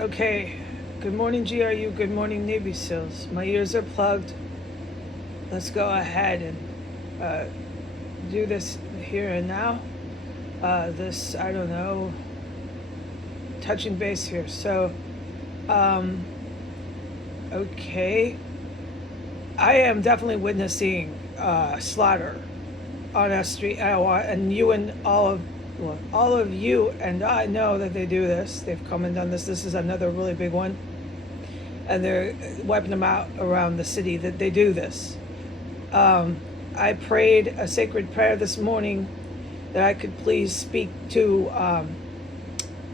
Okay, good morning, GRU. Good morning, Navy SEALs. My ears are plugged. Let's go ahead and do this here and now. I don't know, touching base here. So, um, okay, I am definitely witnessing slaughter on S Street, Iowa, and all of you and I know that they do this. They've come and done this. This is another really big one, and they're wiping them out around the city. That they do this. I prayed a sacred prayer this morning that I could please speak to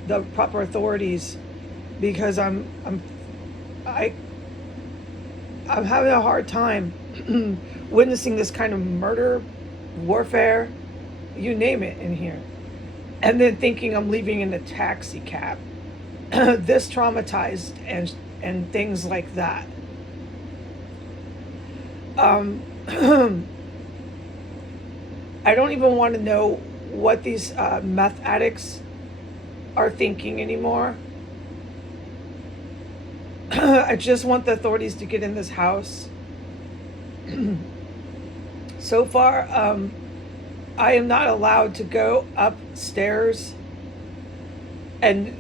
the proper authorities because I, I'm having a hard time witnessing this kind of murder, warfare, you name it in here, and then thinking I'm leaving in a taxi cab. This traumatized and things like that. Um, I don't even want to know what these meth addicts are thinking anymore. I just want the authorities to get in this house. So far, I am not allowed to go upstairs and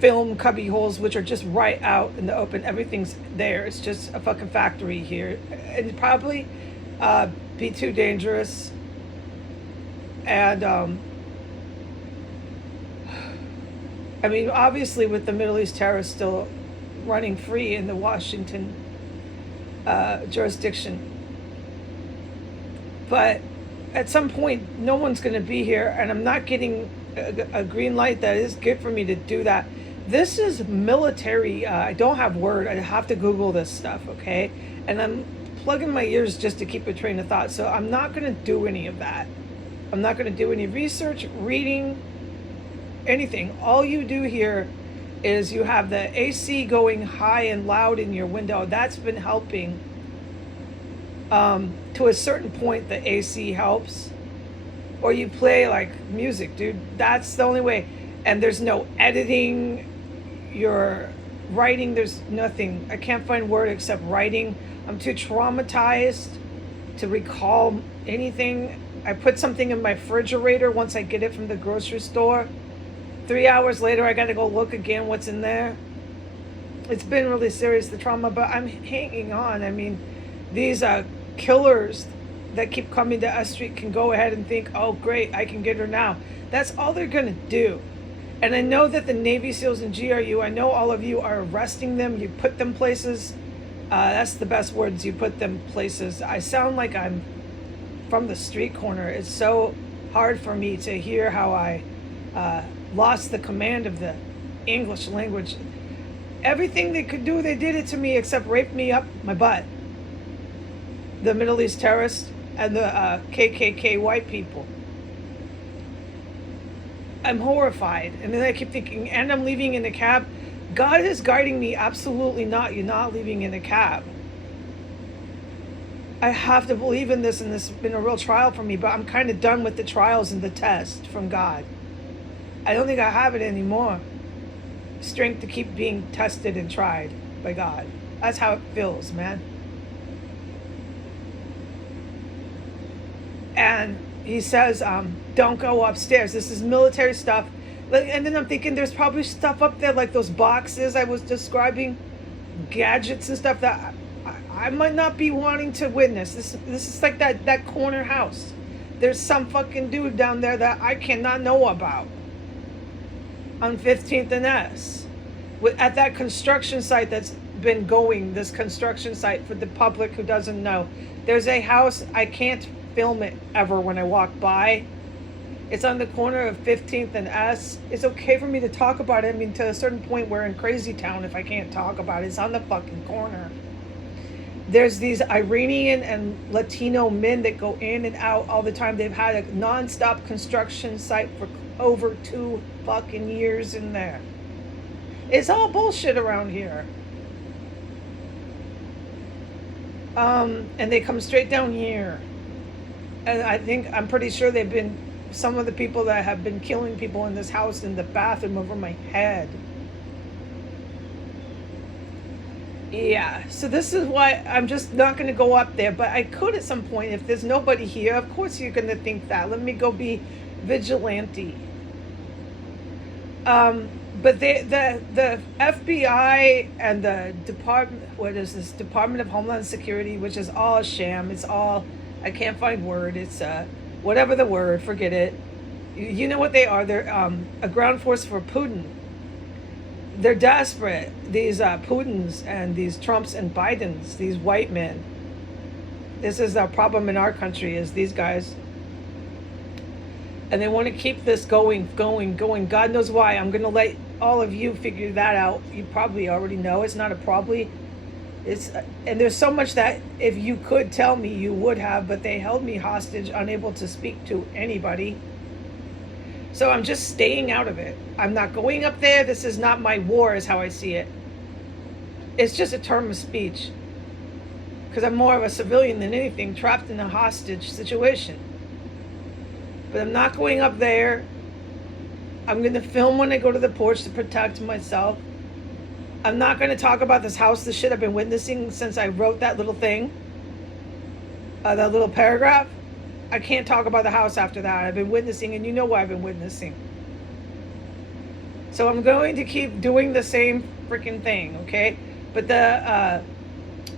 film cubby holes, which are just right out in the open. Everything's there. It's just a fucking factory here. And probably be too dangerous. And I mean, obviously, with the Middle East terrorists still running free in the Washington jurisdiction. But at some point, no one's going to be here, and I'm not getting a green light that is good for me to do that. This is military. I don't have word. I have to Google this stuff, okay? And I'm plugging my ears just to keep a train of thought. So I'm not going to do any of that. I'm not going to do any research, reading, anything. All you do here is you have the AC going high and loud in your window. That's been helping. To a certain point, the AC helps. Or you play like music, dude. That's the only way. And there's no editing. You're writing. There's nothing. I can't find word except writing. I'm too traumatized to recall anything. I put something in my refrigerator once I get it from the grocery store. 3 hours later, I got to go look again what's in there. It's been really serious, the trauma, but I'm hanging on. I mean, these killers that keep coming to S Street can go ahead and think, oh, great, I can get her now. That's all they're going to do. And I know that the Navy SEALs and GRU, I know all of you are arresting them. You put them places. That's the best words, you put them places. I sound like I'm from the street corner. It's so hard for me to hear how I lost the command of the English language. Everything they could do, they did it to me except rape me up my butt. The Middle East terrorists and the KKK white people. I'm horrified. And then I keep thinking, and I'm leaving in a cab. God is guiding me. Absolutely not. You're not leaving in a cab. I have to believe in this, and this has been a real trial for me, but I'm kind of done with the trials and the test from God. I don't think I have it anymore. Strength to keep being tested and tried by God. That's how it feels, man. And he says, don't go upstairs. This is military stuff. And then I'm thinking there's probably stuff up there like those boxes I was describing, gadgets and stuff that I might not be wanting to witness. This is like that corner house. There's some fucking dude down there that I cannot know about on 15th and S. At that construction site that's been going, this construction site for the public who doesn't know. There's a house, I can't film it ever when I walk by. It's on the corner of 15th and S. It's okay for me to talk about it. I mean, to a certain point, we're in crazy town if I can't talk about it. It's on the fucking corner. There's these Iranian and Latino men that go in and out all the time. They've had a non-stop construction site for over 2 fucking years in there. It's all bullshit around here. And they come straight down here. And I'm pretty sure they've been, some of the people that have been killing people in this house in the bathroom over my head. Yeah, so this is why I'm just not going to go up there, but I could at some point if there's nobody here. Of course you're going to think that. Let me go be vigilante. Um, but the FBI and the what is this Department of Homeland Security, which is all a sham. It's all, I can't find word. It's whatever the word, forget it. You know what they are? They're a ground force for Putin. They're desperate. These Putins and these Trumps and Bidens, these white men. This is our problem in our country, is these guys. And they want to keep this going, going, going. God knows why. I'm going to let all of you figure that out. You probably already know. It's not a probably. It's and there's so much that if you could tell me, you would have, but they held me hostage, unable to speak to anybody. So I'm just staying out of it. I'm not going up there. This is not my war, is how I see it. It's just a term of speech. Because I'm more of a civilian than anything, trapped in a hostage situation. But I'm not going up there. I'm going to film when I go to the porch to protect myself. I'm not going to talk about this house, the shit I've been witnessing since I wrote that little thing, that little paragraph. I can't talk about the house after that. I've been witnessing, and you know what I've been witnessing. So I'm going to keep doing the same freaking thing, okay? But the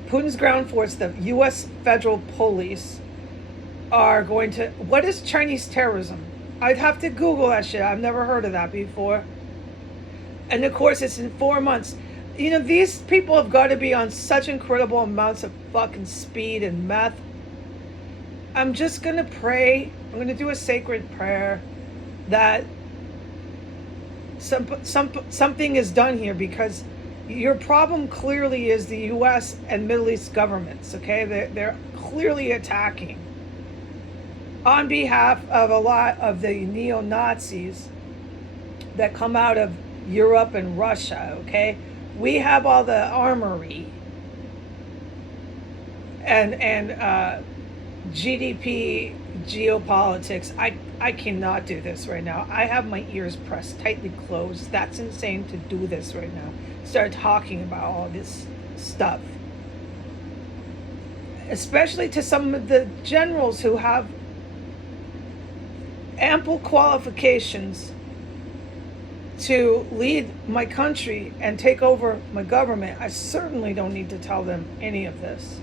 Putin's ground force, the U.S. federal police, are going to... What is Chinese terrorism? I'd have to Google that shit. I've never heard of that before. And of course, it's in 4 months. You know, these people have got to be on such incredible amounts of fucking speed and meth. I'm just going to pray. I'm going to do a sacred prayer that something is done here, because your problem clearly is the U.S. and Middle East governments, okay? They're clearly attacking on behalf of a lot of the neo-Nazis that come out of Europe and Russia, okay? We have all the armory and GDP, geopolitics. I cannot do this right now. I have my ears pressed tightly closed. That's insane to do this right now. Start talking about all this stuff. Especially to some of the generals who have ample qualifications to lead my country and take over my government. I certainly don't need to tell them any of this.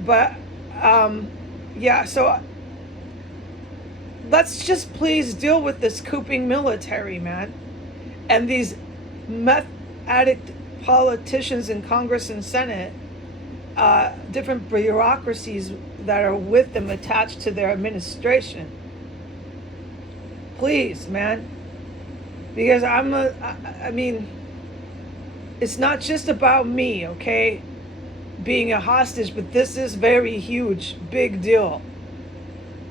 But yeah, so let's just please deal with this cooping military, man, and these meth addict politicians in Congress and Senate, different bureaucracies that are with them attached to their administration. Please, man, because I mean, it's not just about me, okay, being a hostage, but this is very huge, big deal.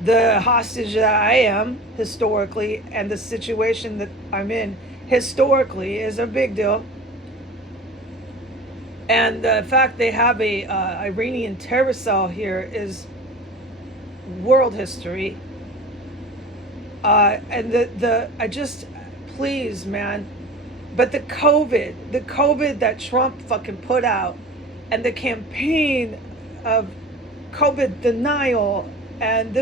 The hostage that I am historically, and the situation that I'm in historically, is a big deal. And the fact they have a Iranian terror cell here is world history. And I just, please, man. But the COVID that Trump fucking put out, and the campaign of COVID denial, and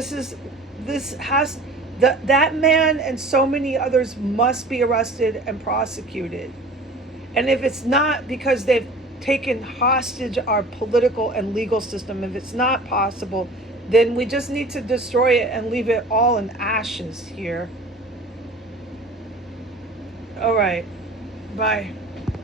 that man and so many others must be arrested and prosecuted. And if it's not because they've taken hostage our political and legal system, if it's not possible, then we just need to destroy it and leave it all in ashes here. All right. Bye.